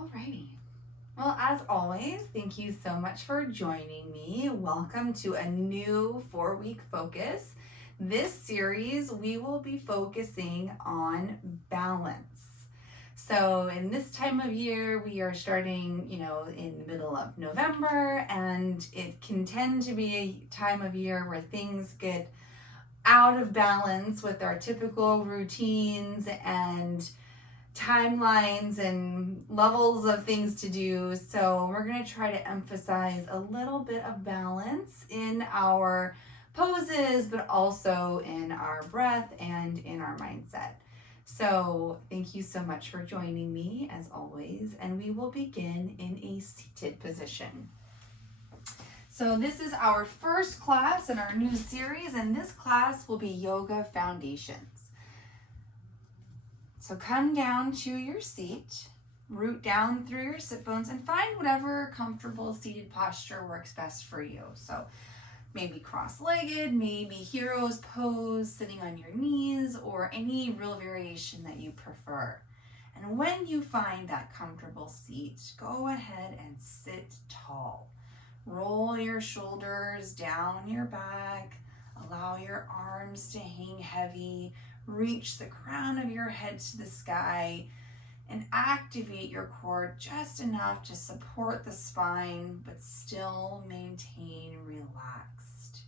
Alrighty. Well, as always, thank you so much for joining me. Welcome to a new 4-week focus. This series, we will be focusing on balance. So, in this time of year, we are starting, in the middle of November, and it can tend to be a time of year where things get out of balance with our typical routines and timelines and levels of things to do. So we're going to try to emphasize a little bit of balance in our poses, but also in our breath and in our mindset. So thank you so much for joining me as always, and we will begin in a seated position. So this is our first class in our new series, and this class will be Yoga Foundations. So come down to your seat, root down through your sit bones, and find whatever comfortable seated posture works best for you. So maybe cross-legged, maybe hero's pose, sitting on your knees, or any real variation that you prefer. And when you find that comfortable seat, go ahead and sit tall. Roll your shoulders down your back, allow your arms to hang heavy. Reach the crown of your head to the sky and activate your core just enough to support the spine, but still maintain relaxed.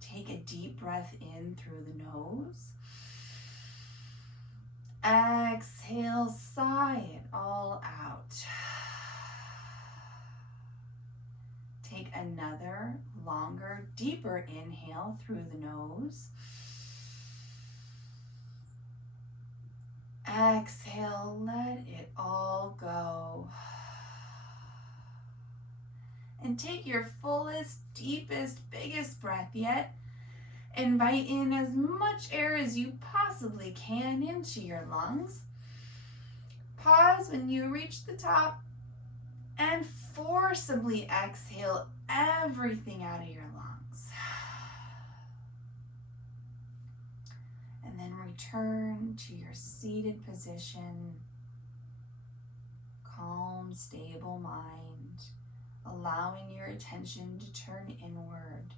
Take a deep breath in through the nose. Exhale, sigh it all out. Take another longer, deeper inhale through the nose. Exhale, let it all go. And take your fullest, deepest, biggest breath yet. Invite in as much air as you possibly can into your lungs. Pause when you reach the top and forcibly exhale everything out of your lungs. And then return to your seated position, calm, stable mind, allowing your attention to turn inward.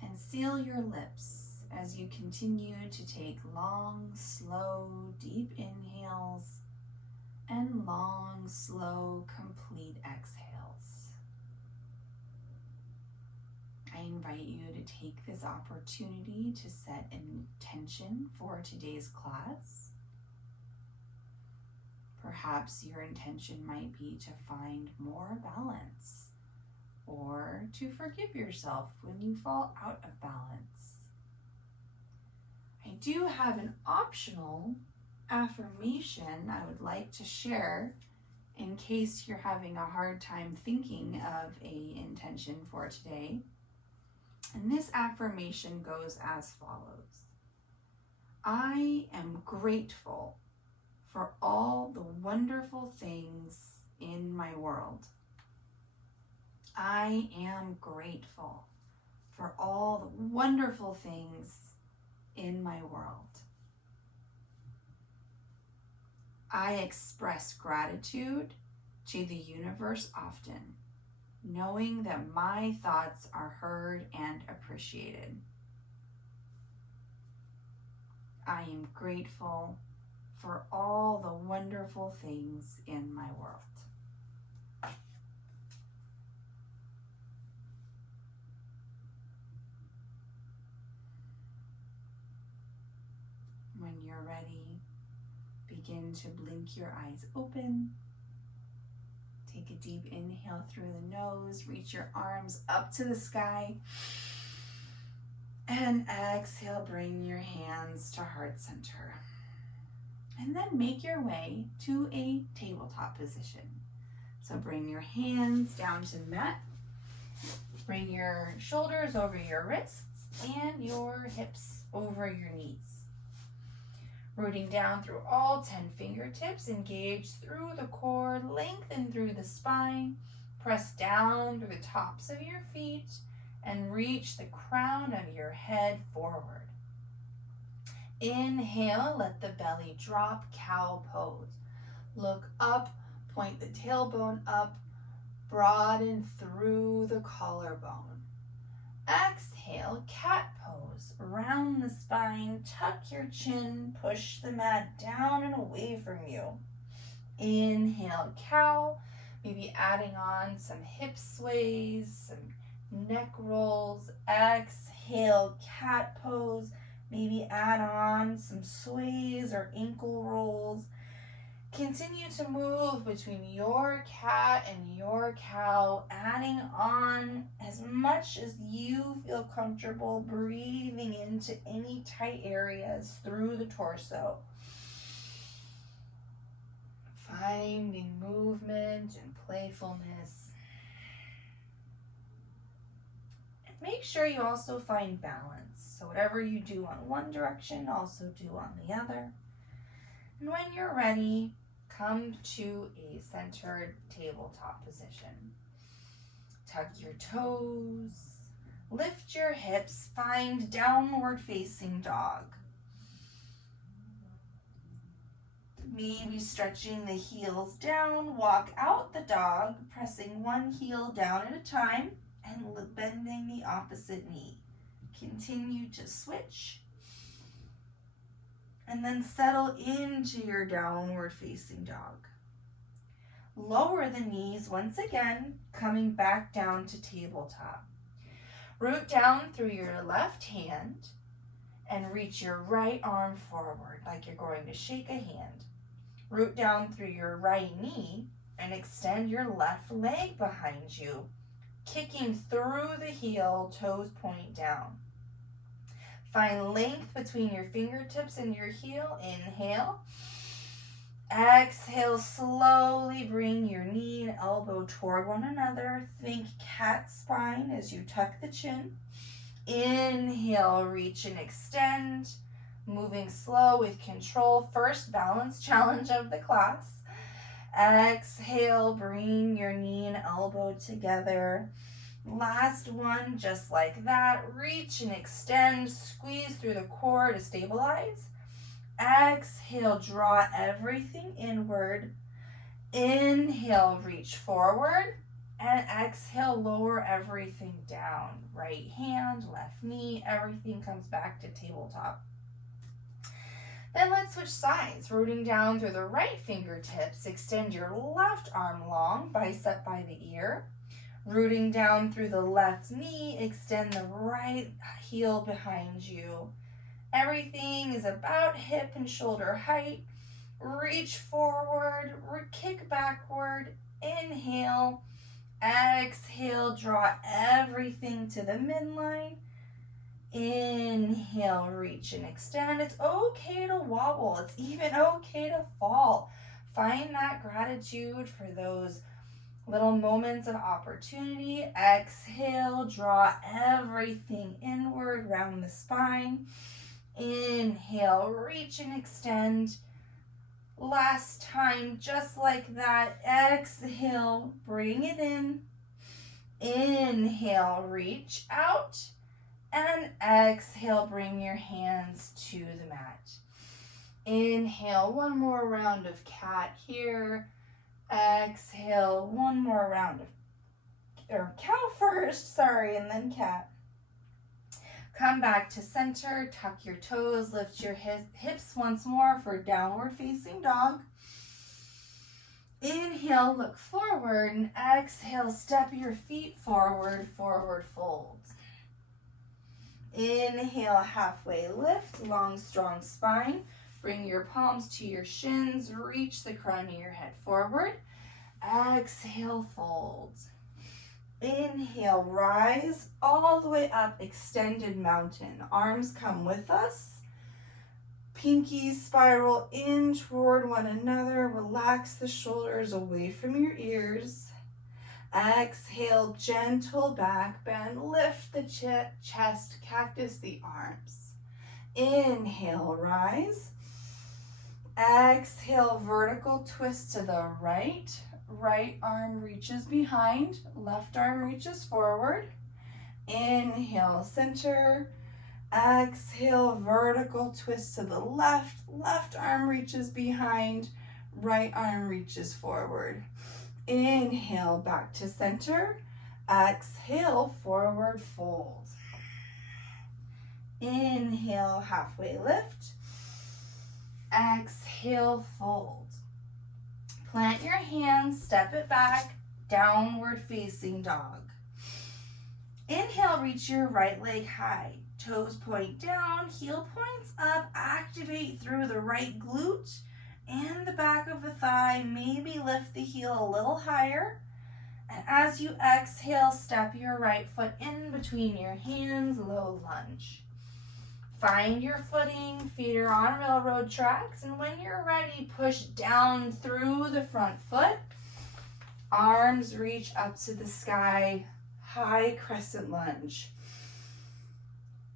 And seal your lips as you continue to take long, slow, deep inhales and long, slow, complete exhales. I invite you to take this opportunity to set an intention for today's class. Perhaps your intention might be to find more balance or to forgive yourself when you fall out of balance. I do have an optional affirmation I would like to share in case you're having a hard time thinking of an intention for today. And this affirmation goes as follows. I am grateful for all the wonderful things in my world. I am grateful for all the wonderful things in my world. I express gratitude to the universe often, knowing that my thoughts are heard and appreciated. I am grateful for all the wonderful things in my world. When you're ready, begin to blink your eyes open. Take a deep inhale through the nose, reach your arms up to the sky, and exhale, bring your hands to heart center. And then make your way to a tabletop position. So bring your hands down to the mat, bring your shoulders over your wrists and your hips over your knees. Rooting down through all 10 fingertips, engage through the core, lengthen through the spine, press down through the tops of your feet, and reach the crown of your head forward. Inhale, let the belly drop, cow pose. Look up, point the tailbone up, broaden through the collarbone. Exhale, cat pose. Round the spine, tuck your chin, push the mat down and away from you. Inhale, cow, maybe adding on some hip sways, some neck rolls. Exhale, cat pose, maybe add on some sways or ankle rolls. Continue to move between your cat and your cow, adding on as much as you feel comfortable, breathing into any tight areas through the torso. Finding movement and playfulness. And make sure you also find balance. So whatever you do on one direction, also do on the other. And when you're ready, come to a centered tabletop position. Tuck your toes, lift your hips, find downward facing dog. Maybe stretching the heels down, walk out the dog, pressing one heel down at a time and bending the opposite knee. Continue to switch. And then settle into your downward facing dog. Lower the knees once again, coming back down to tabletop. Root down through your left hand and reach your right arm forward like you're going to shake a hand. Root down through your right knee and extend your left leg behind you, kicking through the heel, toes point down. Find length between your fingertips and your heel. Inhale. Exhale, slowly bring your knee and elbow toward one another. Think cat spine as you tuck the chin. Inhale, reach and extend. Moving slow with control. First balance challenge of the class. Exhale, bring your knee and elbow together. Last one, just like that. Reach and extend, squeeze through the core to stabilize. Exhale, draw everything inward. Inhale, reach forward. And exhale, lower everything down. Right hand, left knee, everything comes back to tabletop. Then let's switch sides. Rooting down through the right fingertips, extend your left arm long, bicep by the ear. Rooting down through the left knee, extend the right heel behind you. Everything is about hip and shoulder height. Reach forward, kick backward, inhale, exhale, draw everything to the midline. Inhale, reach and extend. It's okay to wobble. It's even okay to fall. Find that gratitude for those little moments of opportunity. Exhale, draw everything inward, round the spine. Inhale, reach and extend. Last time, just like that. Exhale, bring it in. Inhale, reach out. And exhale, bring your hands to the mat. Inhale, one more round of cat here. Exhale, one more round of, or cow first, and then cat. Come back to center, tuck your toes, lift your hips once more for downward facing dog. Inhale, look forward, and exhale, step your feet forward, forward fold. Inhale, halfway lift, long, strong spine. Bring your palms to your shins, reach the crown of your head forward. Exhale, fold. Inhale, rise all the way up, extended mountain. Arms come with us. Pinkies spiral in toward one another. Relax the shoulders away from your ears. Exhale, gentle back bend. Lift the chest, cactus the arms. Inhale, rise. Exhale, vertical twist to the right. Right arm reaches behind, left arm reaches forward. Inhale, center. Exhale, vertical twist to the left. Left arm reaches behind, right arm reaches forward. Inhale, back to center. Exhale, forward fold. Inhale, halfway lift. Exhale, fold. Plant your hands, step it back, downward facing dog. Inhale, reach your right leg high. Toes point down, heel points up, activate through the right glute and the back of the thigh. Maybe lift the heel a little higher. And as you exhale, step your right foot in between your hands, low lunge. Find your footing, feet are on railroad tracks, and when you're ready, push down through the front foot. Arms reach up to the sky, high crescent lunge.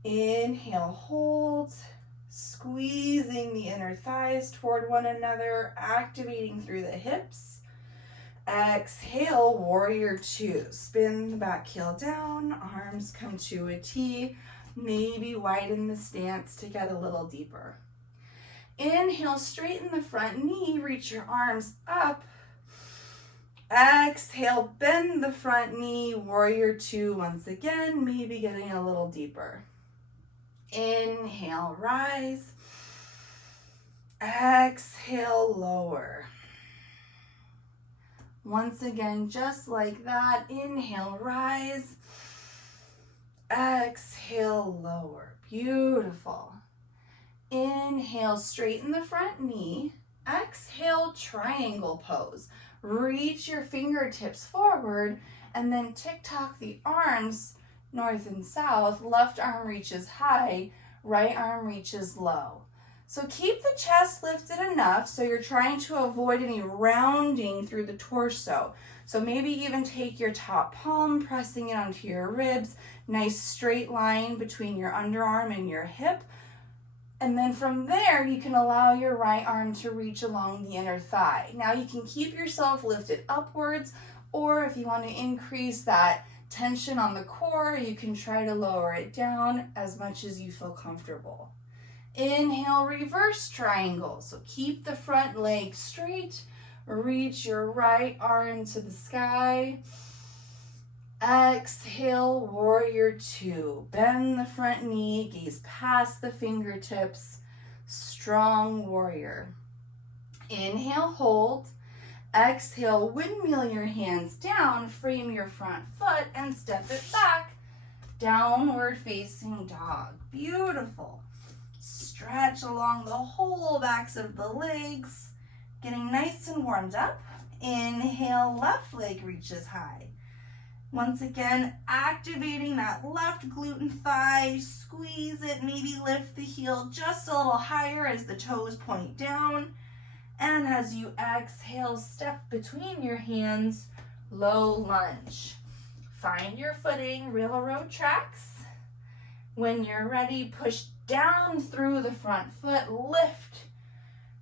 Inhale, hold, squeezing the inner thighs toward one another, activating through the hips. Exhale, warrior two. Spin the back heel down, arms come to a T. Maybe widen the stance to get a little deeper. Inhale, straighten the front knee, reach your arms up. Exhale, bend the front knee, warrior two once again, maybe getting a little deeper. Inhale, rise. Exhale, lower. Once again, just like that, inhale, rise. Exhale, lower. Beautiful. Inhale, straighten the front knee. Exhale, triangle pose. Reach your fingertips forward and then tick-tock the arms north and south. Left arm reaches high, right arm reaches low. So keep the chest lifted enough so you're trying to avoid any rounding through the torso. So maybe even take your top palm, pressing it onto your ribs. Nice straight line between your underarm and your hip. And then from there, you can allow your right arm to reach along the inner thigh. Now you can keep yourself lifted upwards, or if you want to increase that tension on the core, you can try to lower it down as much as you feel comfortable. Inhale, reverse triangle. So keep the front leg straight. Reach your right arm to the sky. Exhale, warrior two. Bend the front knee, gaze past the fingertips. Strong warrior. Inhale, hold. Exhale, windmill your hands down, frame your front foot, and step it back. Downward facing dog. Beautiful. Stretch along the whole backs of the legs, getting nice and warmed up. Inhale, left leg reaches high. Once again, activating that left glute and thigh. Squeeze it, maybe lift the heel just a little higher as the toes point down. And as you exhale, step between your hands, low lunge. Find your footing, railroad tracks. When you're ready, push down through the front foot, lift.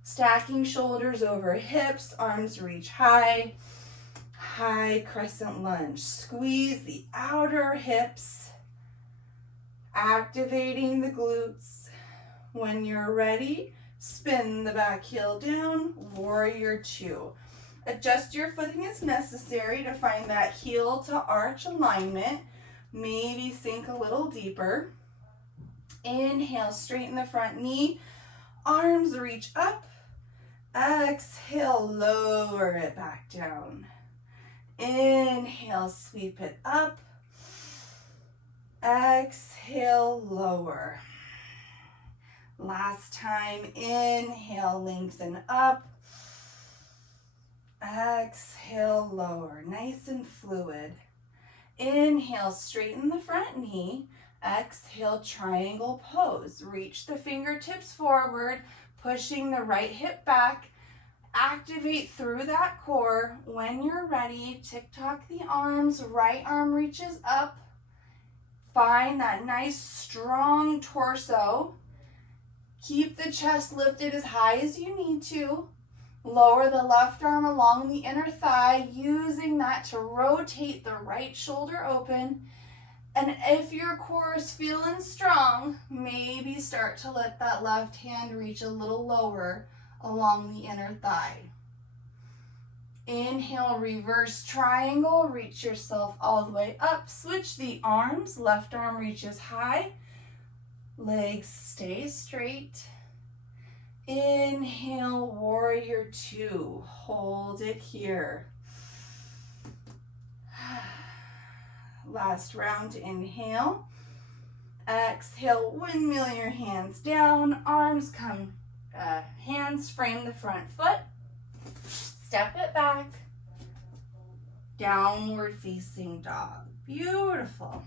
Stacking shoulders over hips, arms reach high. High crescent lunge. Squeeze the outer hips, activating the glutes. When you're ready, spin the back heel down, warrior two. Adjust your footing as necessary to find that heel to arch alignment. Maybe sink a little deeper. Inhale, straighten the front knee, arms reach up. Exhale, lower it back down. Inhale, sweep it up. Exhale, lower. Last time, inhale, lengthen up. Exhale, lower. Nice and fluid. Inhale, straighten the front knee. Exhale, triangle pose. Reach the fingertips forward, pushing the right hip back. Activate through that core. When you're ready, tick-tock the arms. Right arm reaches up. Find that nice, strong torso. Keep the chest lifted as high as you need to. Lower the left arm along the inner thigh, using that to rotate the right shoulder open. And if your core is feeling strong, maybe start to let that left hand reach a little lower along the inner thigh. Inhale, reverse triangle, reach yourself all the way up. Switch the arms, left arm reaches high, legs stay straight. Inhale, warrior two, hold it here. Last round, inhale. Exhale, windmill your hands down, arms come, hands frame the front foot. Step it back, downward facing dog. Beautiful.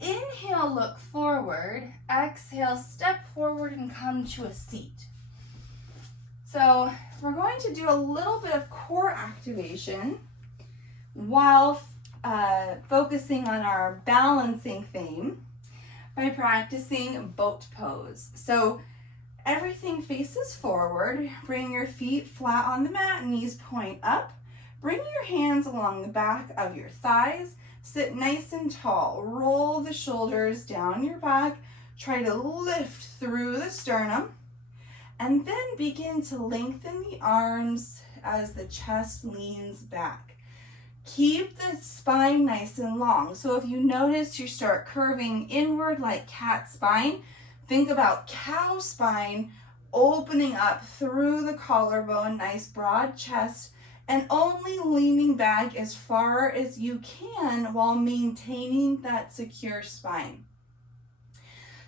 Inhale, look forward. Exhale, step forward and come to a seat. So we're going to do a little bit of core activation while focusing on our balancing theme by practicing boat pose. So everything faces forward. Bring your feet flat on the mat, knees point up. Bring your hands along the back of your thighs. Sit nice and tall. Roll the shoulders down your back. Try to lift through the sternum. And then begin to lengthen the arms as the chest leans back. Keep the spine nice and long. So if you notice you start curving inward like cat spine, think about cow spine, opening up through the collarbone, nice broad chest, and only leaning back as far as you can while maintaining that secure spine.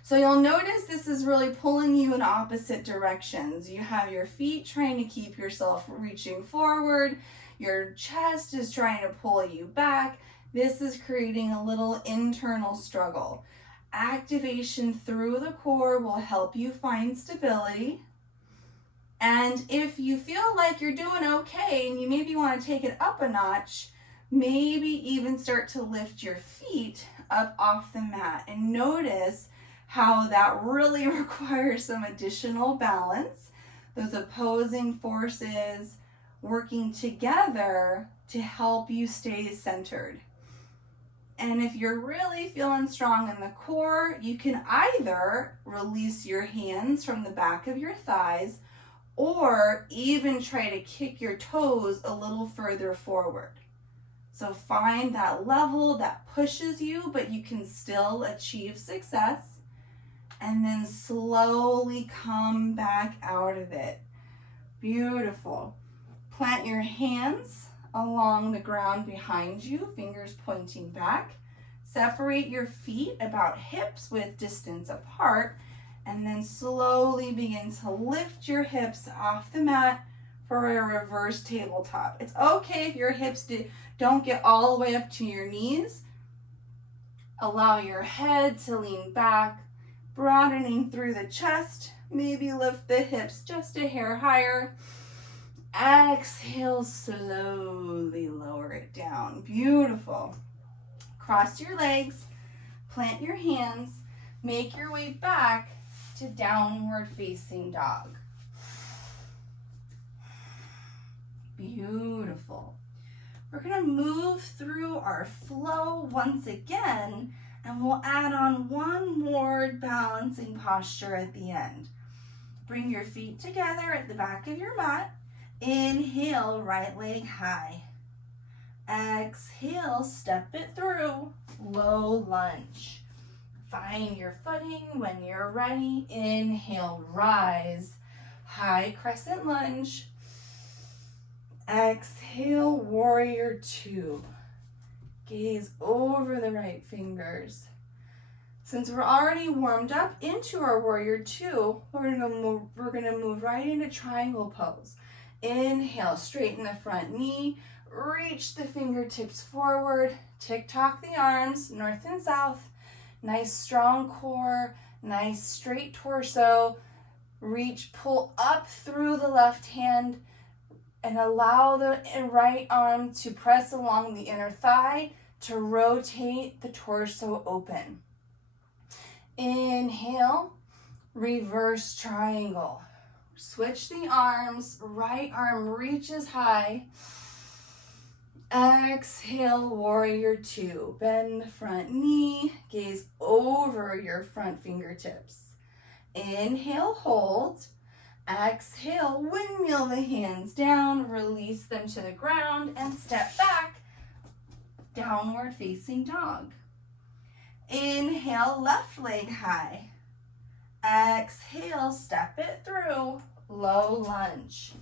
So you'll notice this is really pulling you in opposite directions. You have your feet trying to keep yourself reaching forward. Your chest is trying to pull you back. This is creating a little internal struggle. Activation through the core will help you find stability. And if you feel like you're doing okay and you maybe want to take it up a notch, maybe even start to lift your feet up off the mat and notice how that really requires some additional balance. Those opposing forces working together to help you stay centered. And if you're really feeling strong in the core, you can either release your hands from the back of your thighs or even try to kick your toes a little further forward. So find that level that pushes you, but you can still achieve success. And then slowly come back out of it. Beautiful. Plant your hands along the ground behind you, fingers pointing back. Separate your feet about hips width distance apart, and then slowly begin to lift your hips off the mat for a reverse tabletop. It's okay if your hips don't get all the way up to your knees. Allow your head to lean back, broadening through the chest. Maybe lift the hips just a hair higher. Exhale, slowly lower it down. Beautiful. Cross your legs, plant your hands, make your way back to downward facing dog. Beautiful. We're going to move through our flow once again, and we'll add on one more balancing posture at the end. Bring your feet together at the back of your mat. Inhale, right leg high. Exhale, step it through, low lunge. Find your footing when you're ready. Inhale, rise, high crescent lunge. Exhale, warrior two. Gaze over the right fingers. Since we're already warmed up into our warrior two, we're gonna move right into triangle pose. Inhale, straighten the front knee, reach the fingertips forward, tick-tock the arms, north and south. Nice strong core, nice straight torso. Reach, pull up through the left hand and allow the right arm to press along the inner thigh to rotate the torso open. Inhale, reverse triangle. Switch the arms, right arm reaches high. Exhale, warrior two. Bend the front knee, gaze over your front fingertips. Inhale, hold. Exhale, windmill the hands down, release them to the ground, and step back, downward facing dog. Inhale, left leg high. Exhale, step it through, low lunge.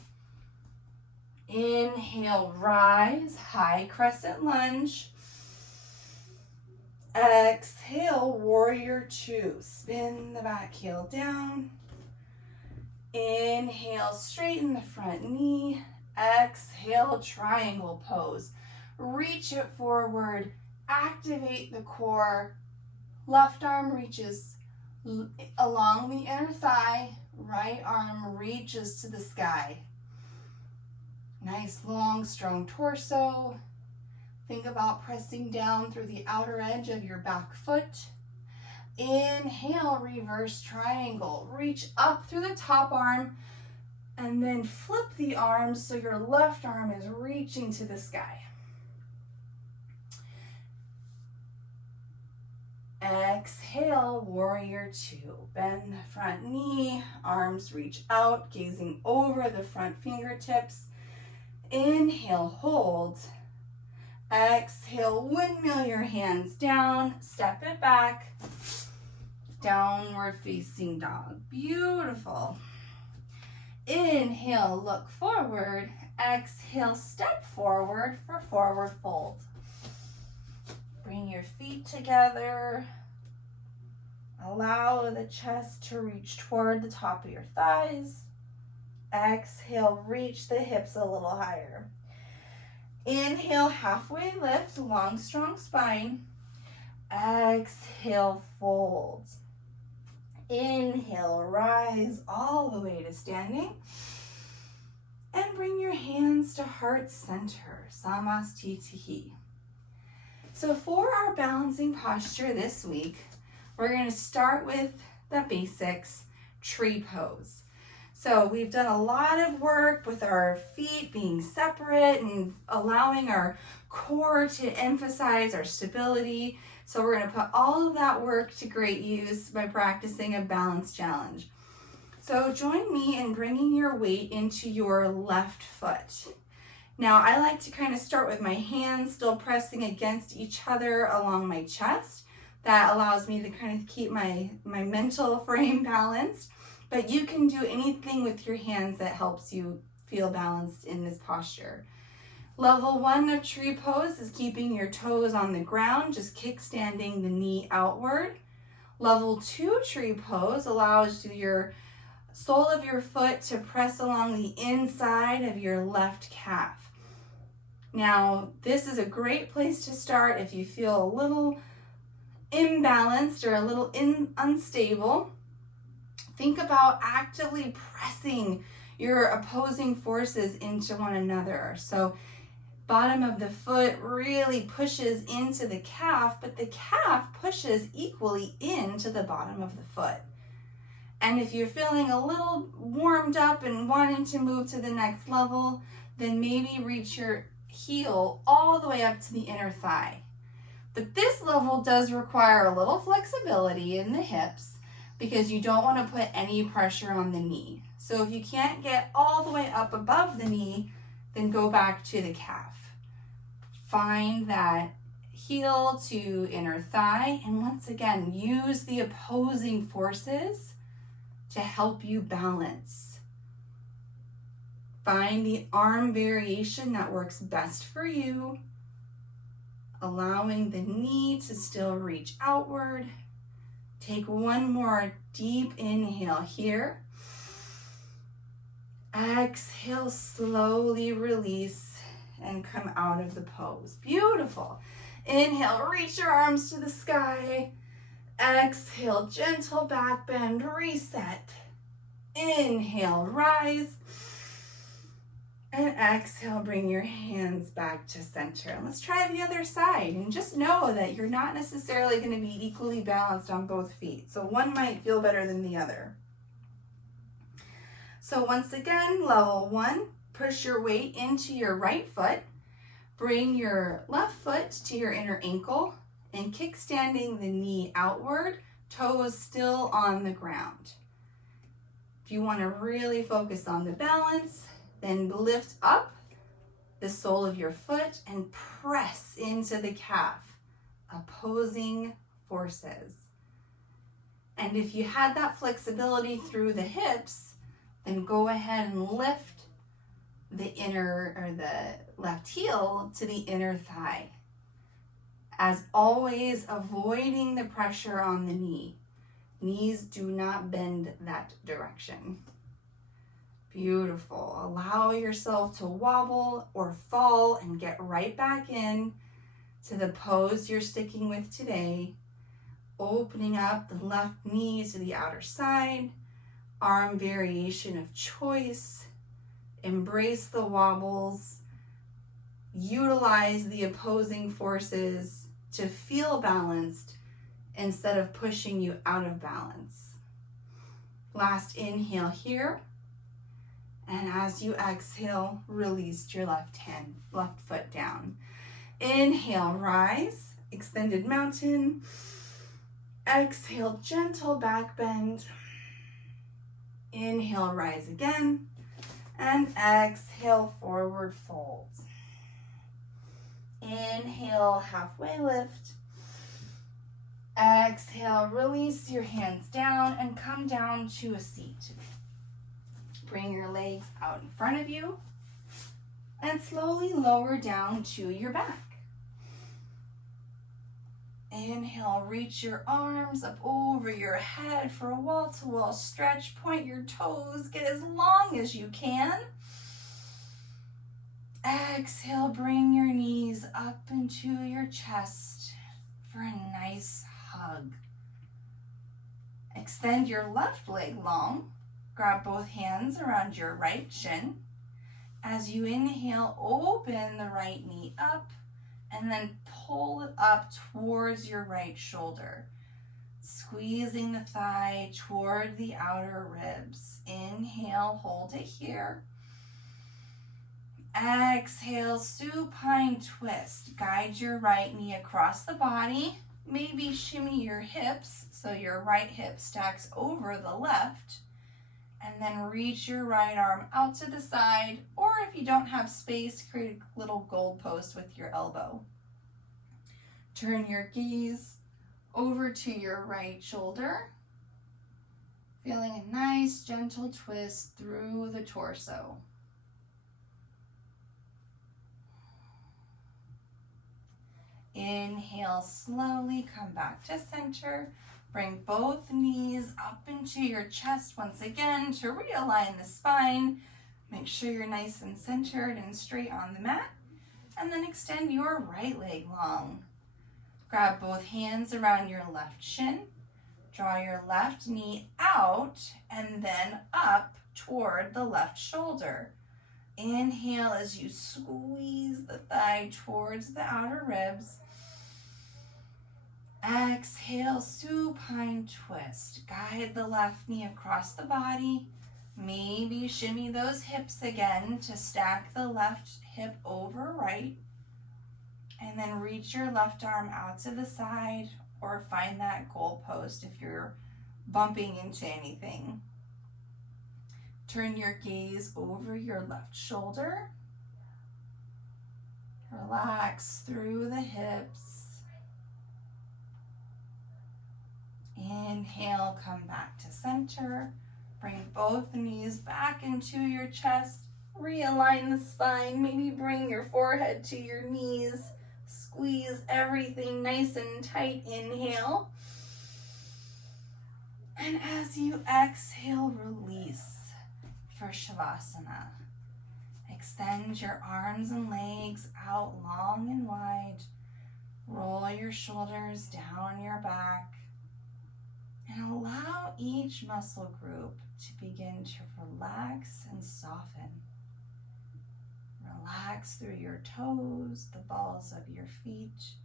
Inhale, rise, high crescent lunge. Exhale, warrior two. Spin the back heel down. Inhale, straighten the front knee. Exhale, triangle pose. Reach it forward, activate the core. Left arm reaches along the inner thigh. Right arm reaches to the sky. Nice, long, strong torso. Think about pressing down through the outer edge of your back foot. Inhale, reverse triangle. Reach up through the top arm and then flip the arms so your left arm is reaching to the sky. Exhale, warrior two. Bend the front knee, arms reach out, gazing over the front fingertips. Inhale, hold. Exhale, windmill your hands down, step it back, downward facing dog. Beautiful. Inhale, look forward. Exhale, step forward for forward fold. Bring your feet together. Allow the chest to reach toward the top of your thighs. Exhale, reach the hips a little higher. Inhale, halfway lift, long, strong spine. Exhale, fold. Inhale, rise all the way to standing. And bring your hands to heart center, Samastitihi. So for our balancing posture this week, we're going to start with the basics, tree pose. So we've done a lot of work with our feet being separate and allowing our core to emphasize our stability. So we're going to put all of that work to great use by practicing a balance challenge. So join me in bringing your weight into your left foot. Now I like to kind of start with my hands still pressing against each other along my chest. That allows me to kind of keep my mental frame balanced. But you can do anything with your hands that helps you feel balanced in this posture. Level 1 of tree pose is keeping your toes on the ground, just kickstanding the knee outward. Level 2 tree pose allows your sole of your foot to press along the inside of your left calf. Now, this is a great place to start if you feel a little imbalanced or a little unstable. Think about actively pressing your opposing forces into one another. So bottom of the foot really pushes into the calf, but the calf pushes equally into the bottom of the foot. And if you're feeling a little warmed up and wanting to move to the next level, then maybe reach your heel all the way up to the inner thigh. But this level does require a little flexibility in the hips, because you don't want to put any pressure on the knee. So if you can't get all the way up above the knee, then go back to the calf. Find that heel to inner thigh, and once again, use the opposing forces to help you balance. Find the arm variation that works best for you, allowing the knee to still reach outward. Take one more deep inhale here. Exhale, slowly release and come out of the pose. Beautiful. Inhale, reach your arms to the sky. Exhale, gentle back bend, reset. Inhale, rise. And exhale, bring your hands back to center. And let's try the other side. And just know that you're not necessarily going to be equally balanced on both feet. So one might feel better than the other. So once again, level 1, push your weight into your right foot. Bring your left foot to your inner ankle and kickstanding the knee outward, toes still on the ground. If you want to really focus on the balance, then lift up the sole of your foot and press into the calf, opposing forces. And if you had that flexibility through the hips, then go ahead and lift the inner or the left heel to the inner thigh. As always, avoiding the pressure on the knee. Knees do not bend that direction. Beautiful. Allow yourself to wobble or fall and get right back in to the pose you're sticking with today. Opening up the left knee to the outer side, arm variation of choice. Embrace the wobbles. Utilize the opposing forces to feel balanced instead of pushing you out of balance. Last inhale here. And as you exhale, release your left foot down. Inhale, rise, extended mountain. Exhale, gentle back bend. Inhale, rise again. And exhale, forward fold. Inhale, halfway lift. Exhale, release your hands down and come down to a seat. Bring your legs out in front of you and slowly lower down to your back. Inhale, reach your arms up over your head for a wall-to-wall stretch. Point your toes, get as long as you can. Exhale, bring your knees up into your chest for a nice hug. Extend your left leg long. Grab both hands around your right shin. As you inhale, open the right knee up and then pull it up towards your right shoulder. Squeezing the thigh toward the outer ribs. Inhale, hold it here. Exhale, supine twist. Guide your right knee across the body. Maybe shimmy your hips so your right hip stacks over the left. And then reach your right arm out to the side, or if you don't have space, create a little goal post with your elbow. Turn your gaze over to your right shoulder, feeling a nice gentle twist through the torso. Inhale, slowly come back to center. Bring both knees up into your chest once again to realign the spine. Make sure you're nice and centered and straight on the mat. And then extend your right leg long. Grab both hands around your left shin. Draw your left knee out and then up toward the left shoulder. Inhale as you squeeze the thigh towards the outer ribs. Exhale, supine twist. Guide the left knee across the body. Maybe shimmy those hips again to stack the left hip over right. And then reach your left arm out to the side or find that goal post if you're bumping into anything. Turn your gaze over your left shoulder. Relax through the hips. Inhale, come back to center. Bring both knees back into your chest. Realign the spine. Maybe bring your forehead to your knees. Squeeze everything nice and tight. Inhale. And as you exhale, release for Shavasana. Extend your arms and legs out long and wide. Roll your shoulders down your back. And allow each muscle group to begin to relax and soften. Relax through your toes, the balls of your feet,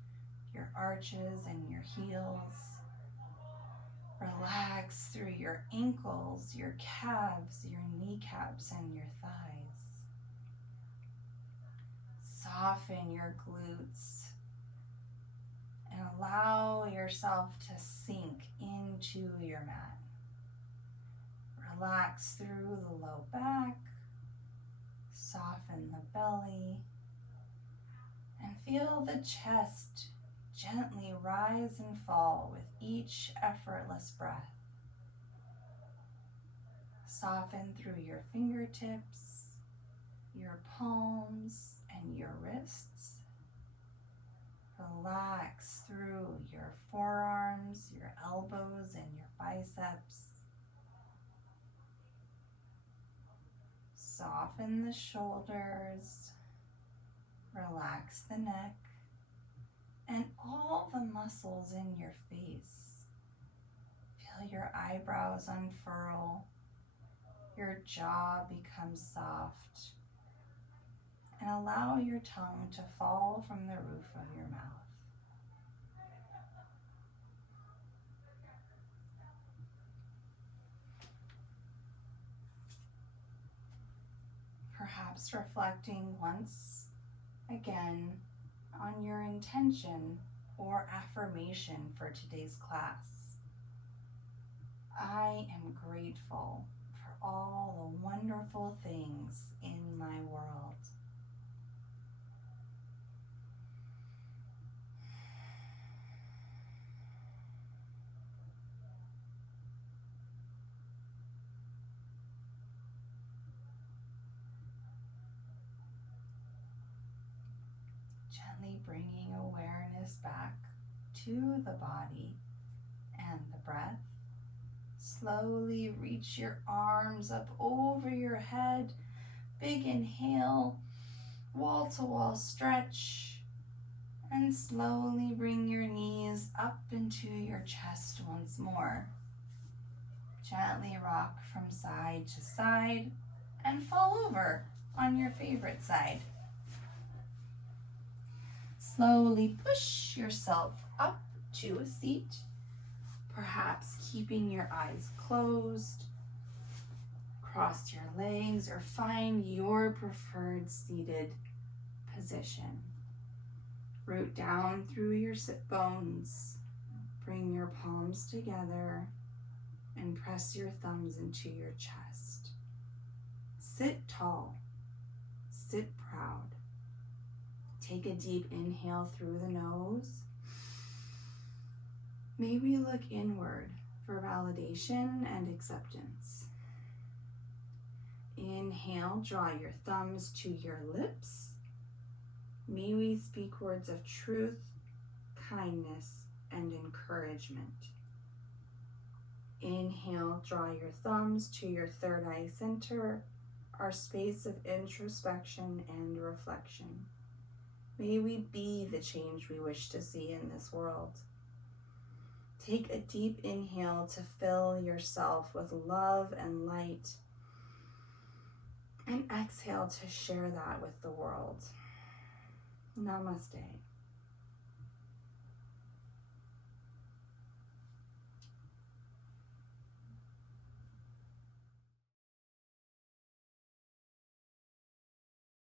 your arches and your heels. Relax through your ankles, your calves, your kneecaps, and your thighs. Soften your glutes. And allow yourself to sink into your mat. Relax through the low back, soften the belly, and feel the chest gently rise and fall with each effortless breath. Soften through your fingertips, your palms, and your wrists. Relax through your forearms, your elbows, and your biceps. Soften the shoulders, relax the neck, and all the muscles in your face. Feel your eyebrows unfurl, your jaw becomes soft, and allow your tongue to fall from the roof of your mouth. Perhaps reflecting once again on your intention or affirmation for today's class. I am grateful for all the wonderful things in my world. Gently bringing awareness back to the body and the breath. Slowly reach your arms up over your head. Big inhale, wall-to-wall stretch, and slowly bring your knees up into your chest once more. Gently rock from side to side and fall over on your favorite side. Slowly push yourself up to a seat, perhaps keeping your eyes closed. Cross your legs or find your preferred seated position. Root down through your sit bones. Bring your palms together and press your thumbs into your chest. Sit tall. Sit proud. Take a deep inhale through the nose. Maybe look inward for validation and acceptance. Inhale, draw your thumbs to your lips. May we speak words of truth, kindness, and encouragement. Inhale, draw your thumbs to your third eye center, our space of introspection and reflection. May we be the change we wish to see in this world. Take a deep inhale to fill yourself with love and light, and exhale to share that with the world. Namaste.